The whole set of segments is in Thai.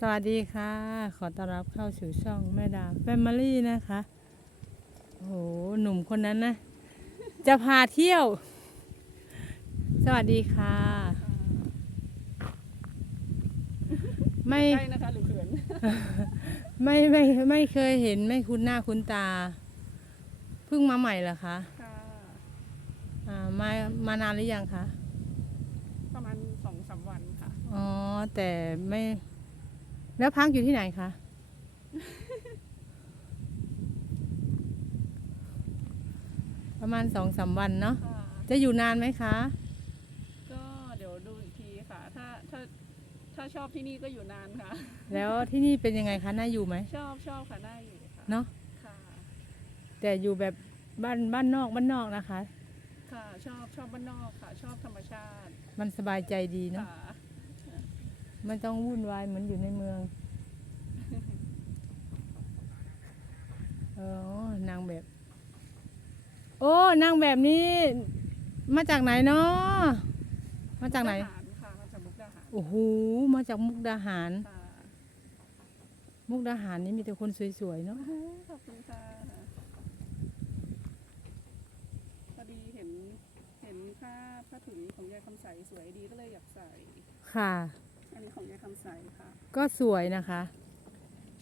สวัสดีค่ะ ขอต้อนรับเข้าสู่ช่องแม่ดาแฟมิลี่นะคะโอ้โหหนุ่มคนนั้นนะ จะพาเที่ยว สวัสดีค่ะ ไม่ ใกล้นะคะหรือเขินไม่ไม่ไม่เคยเห็นไม่คุ้นหน้าคุ้นตา เพิ่งมาใหม่เหรอคะค่ะอ่ามามานานหรือยังคะประมาณสองสามวันค่ะ อ๋อ แต่ไม่ แล้วพักอยู่ที่ไหนคะ ประมาณสองสามวันเนาะ ค่ะจะอยู่นานไหมคะ ก็เดี๋ยวดูอีกทีค่ะ ถ้าถ้าถ้าชอบที่นี่ก็อยู่นานค่ะ แล้วที่นี่เป็นยังไงคะ น่าอยู่ไหม ชอบชอบค่ะได้อยู่ค่ะเนาะ ค่ะ แต่อยู่แบบบ้านบ้านนอกบ้านนอกนะคะ ค่ะชอบชอบบ้านนอกค่ะ ชอบธรรมชาติมันสบายใจดีเนาะ ค่ะ ไม่ต้องวุ่นวายเหมือนอยู่ในเมืองเออนางแบบ โอ้นางแบบนี้ มาจากไหนเนาะมาจากไหนมุกดาหารค่ะมาจากมุกดาหารโอ้โหมาจากมุกดาหาร ค่ะมุกดาหารนี่มีแต่คนสวยๆเนาะขอบคุณค่ะพอดีเห็นเห็นผ้าผ้าถุงของยายคำใสสวยดีก็เลยอยากใส่ค่ะ อันนี้ของยายคำใสค่ะ ก็สวยนะคะ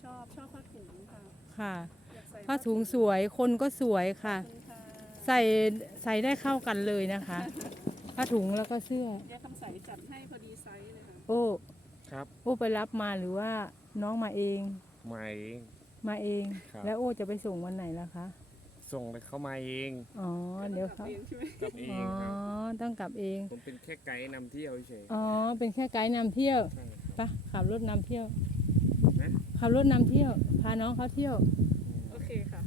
ชอบชอบผ้าถุงค่ะค่ะอยากใส่ผ้าถุงสวยคนก็สวยค่ะ ขอบคุณค่ะใส่ใส่ได้เข้ากันเลยนะคะ ผ้าถุงแล้วก็เสื้อ ยายคำใสจัดให้พอดีไซส์เลยค่ะ โอ้ครับโอ้ไปรับมาหรือว่าน้องมาเองมาเองมาเอง ครับ แล้วโอ้จะไปส่งวันไหนล่ะคะ ส่งไปเข้ามาเองอ๋อ เดี๋ยวกลัเขาบเองใช่ไหมกลับเออ๋งอ ครับ ต้องกลับเอง ผมเป็นแค่ไกด์นำเที่ยวเฉยอ๋อ เป็นแค่ไกด์นำเที่ยวใช่ครับปะขับรถนำเที่ยว นะ ขับรถนำเที่ยว พาน้องเขาเที่ยว โอเคค่ะ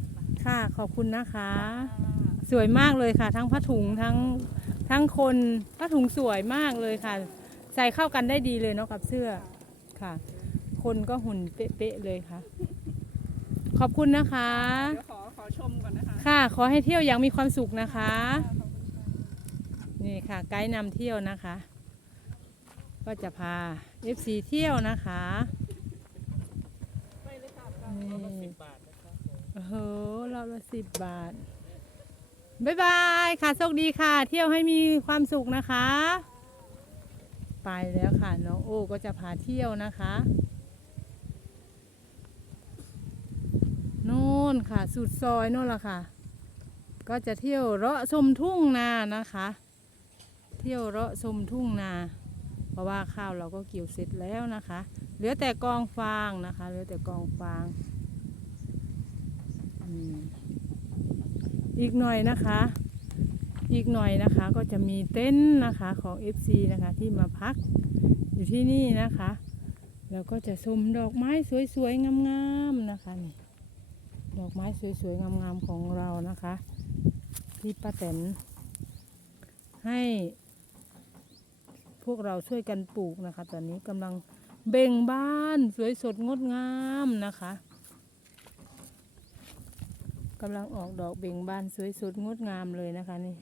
ค่ะ ขอบคุณนะคะค่ะสวยมากเลยค่ะ ทั้งผ้าถุงทั้งทั้งคนผ้าถุงสวยมากเลยค่ะ ใส่เข้ากันได้ดีเลยเนาะกับเสื้อค่ะ คนก็หุ่นเป๊ะๆเลยค่ะ ขอบคุณนะคะ เดี๋ยวขอขอชมก่อนนะ ค่ะ ขอให้เที่ยวอย่างมีความสุขนะคะ นี่ค่ะ ไกด์นำเที่ยวนะคะ ก็จะพา FC เที่ยวนะคะนี่โอ้โหรอบละสิบบาทบ๊ายบายค่ะโชคดีค่ะ เที่ยวให้มีความสุขนะคะ ไปแล้วค่ะ น้องโอ้ก็จะพาเที่ยวนะคะโน่นค่ะ สุดซอยโน่นละค่ะ ก็จะเที่ยวเลาะชมทุ่งนานะคะ เที่ยวเลาะชมทุ่งนา เพราะว่าข้าวเราก็เกี่ยวเสร็จแล้วนะคะ เหลือแต่กองฟางนะคะ เหลือแต่กองฟางอีกหน่อยนะคะ อีกหน่อยนะคะก็จะมีเต็นท์นะคะของ FC นะคะที่มาพักอยู่ที่นี่นะคะ แล้วก็จะชมดอกไม้สวยๆงามๆนะคะนี่ดอกไม้สวยๆงามๆของเรานะคะ ที่ป้าแตนให้พวกเราช่วยกันปลูกนะคะ ตอนนี้กำลังเบ่งบานสวยสดงดงามนะคะกำลังออกดอกเบ่งบานสวยสดงดงามเลยนะคะนี่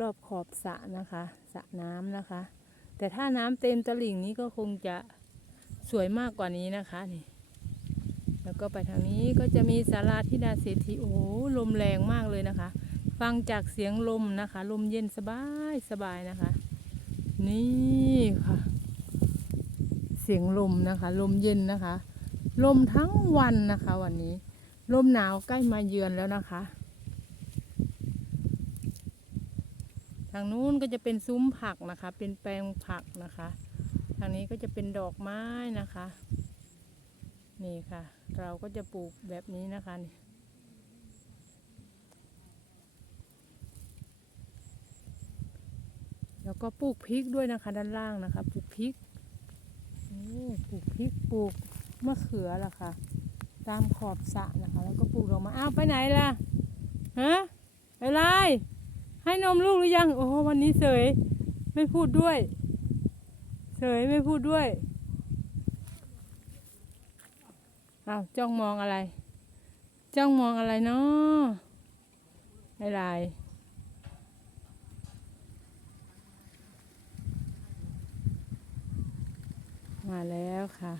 รอบๆขอบสระนะคะสระน้ำนะคะ แต่ถ้าน้ำเต็มตลิ่งนี้ก็คงจะสวยมากกว่านี้นะคะนี่ แล้วก็ไปทางนี้ก็จะมีศาลาธิดาเศรษฐีโอ้ลมแรงมากเลยนะคะ ฟังจากเสียงลมนะคะ ลมเย็นสบายสบายนะคะ นี่ค่ะ เสียงลมนะคะ ลมเย็นนะคะ ลมทั้งวันนะคะ วันนี้ ลมหนาวใกล้มาเยือนแล้วนะคะ ทางนู้นก็จะเป็นซุ้มผักนะคะ เป็นแปลงผักนะคะ ทางนี้ก็จะเป็นดอกไม้นะคะ นี่ค่ะ เราก็จะปลูกแบบนี้นะคะนี่แล้วก็ปลูกพริกด้วยนะคะ ด้านล่างนะคะปลูกพริกปลูกพริกปลูกมะเขือล่ะค่ะ ตามขอบสระนะคะ แล้วก็ปลูกดอกม้อ้าวไปไหนล่ะฮะอะไรให้นมลูกหรือยัง โอ้วันนี้เสยไม่พูดด้วย เสยไม่พูดด้วย อ้าวจ้องมองอะไร จ้องมองอะไรเนาะอะไรโอ้มาแล้วค่ะ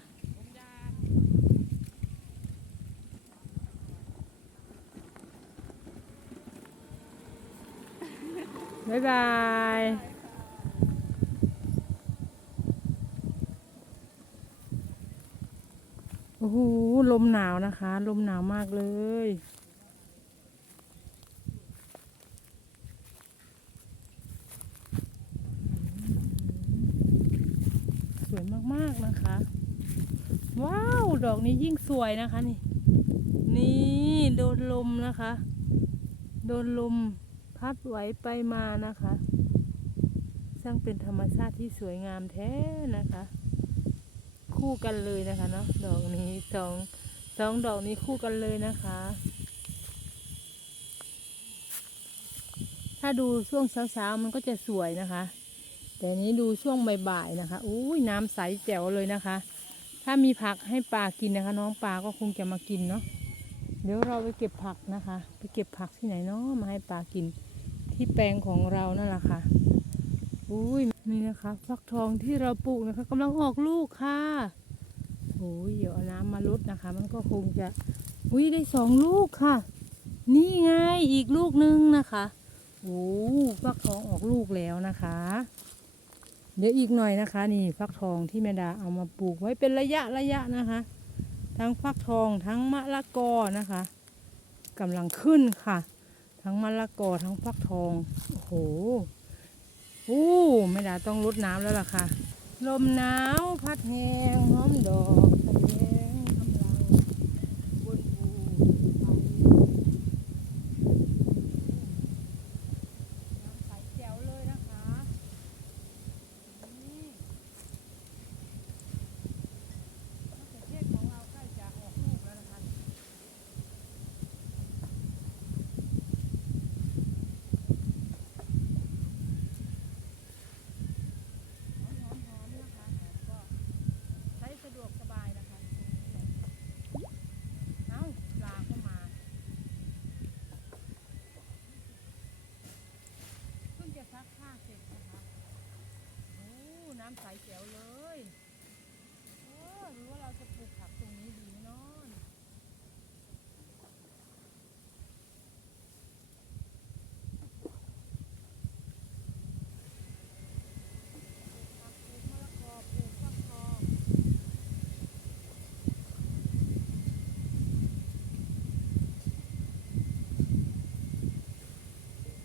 บ๊ายบาย อ้โหลมหนาวนะคะ ลมหนาวมากเลย สวยมากๆนะคะ ว้าว ดอกนี้ยิ่งสวยนะคะนี่ นี่โดนลมนะคะ โดนลมพัดไหวไปมานะคะ สร้างเป็นธรรมชาติที่สวยงามแท้นะคะ คู่กันเลยนะคะเนาะดอกนี้สองสองดอกนี้คู่กันเลยนะคะ ถ้าดูช่วงเช้าๆมันก็จะสวยนะคะ แต่นี้ดูช่วงบ่ายๆนะคะอุ้ยน้ำใสแจ๋วเลยนะคะ ถ้ามีผักให้ปลากินนะคะ น้องปลาก็คงจะมากินเนาะเดี๋ยวเราไปเก็บผักนะคะ ไปเก็บผักที่ไหนเนาะมาให้ปลากินที่แปลงของเรานั่นแหละค่ะ อุ้ยนี่นะคะฟักทองที่เราปลูกนะคะกำลังออกลูกค่ะโอ้ยเดี๋ยวเอาน้ำมาลดนะคะ มันก็คงจะอุ้ยได้สองลูกค่ะ นี่ไงอีกลูกนึงนะคะโอ้ฟักทองออกลูกแล้วนะคะ เดี๋ยวอีกหน่อยนะคะ นี่ฟักทองที่แม่ดาเอามาปลูกไว้เป็นระยะระยะนะคะ ทั้งฟักทองทั้งมะละกอนะคะกำลังขึ้นค่ะ ทั้งมะละกอทั้งฟักทองโอ้โห อู้ไม่ได้ต้องลดน้ำแล้วล่ะค่ะ ลมหนาวพัดแหงหอมดอกตะแยงกำลังบนภูเขาน้ำใสแจ๋วเลยนะคะ นี่มะเขือเทศของเราใกล้จะออกลูกแล้วนะคะ หอมหอมๆนะคะก็ใช้สะดวกสบายนะคะ เอ้าปลาก็มา เพิ่งจะซักผ้าเสร็จนะคะ โอ้ น้ำใสแจ๋วเลย เออหรือว่าเราจะปลูกผักตรงนี้ดีไหมเนาะผักปลูกมะละกอปลูกฟักทอง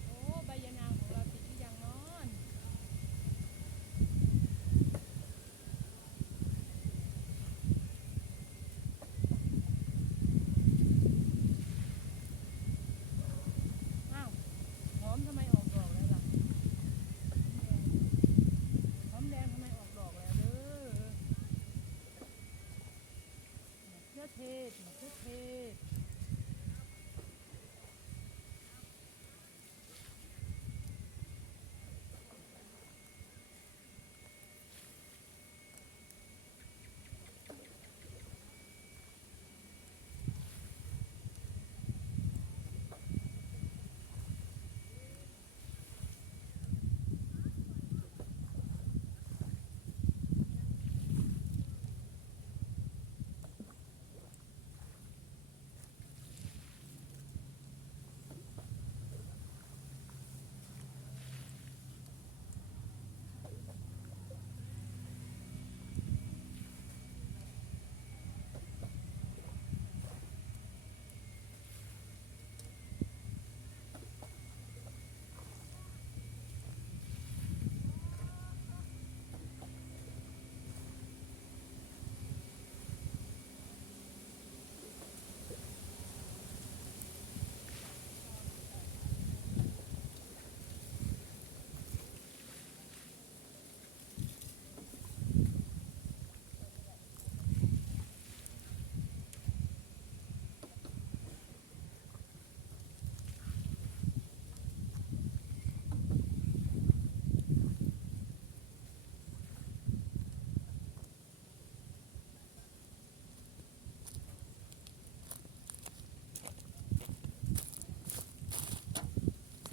โอ้ใบยะนางของเราติดหรือยังเนอน อ้าวหอมทำไมออกดอกแล้วล่ะหอมแดงทำไมออกดอกแล้วเด้อมะเขือเทศมะเขือเทศ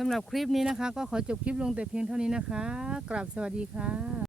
สำหรับคลิปนี้นะคะ ก็ขอจบคลิปลงแต่เพียงเท่านี้นะคะกลับสวัสดีค่ะ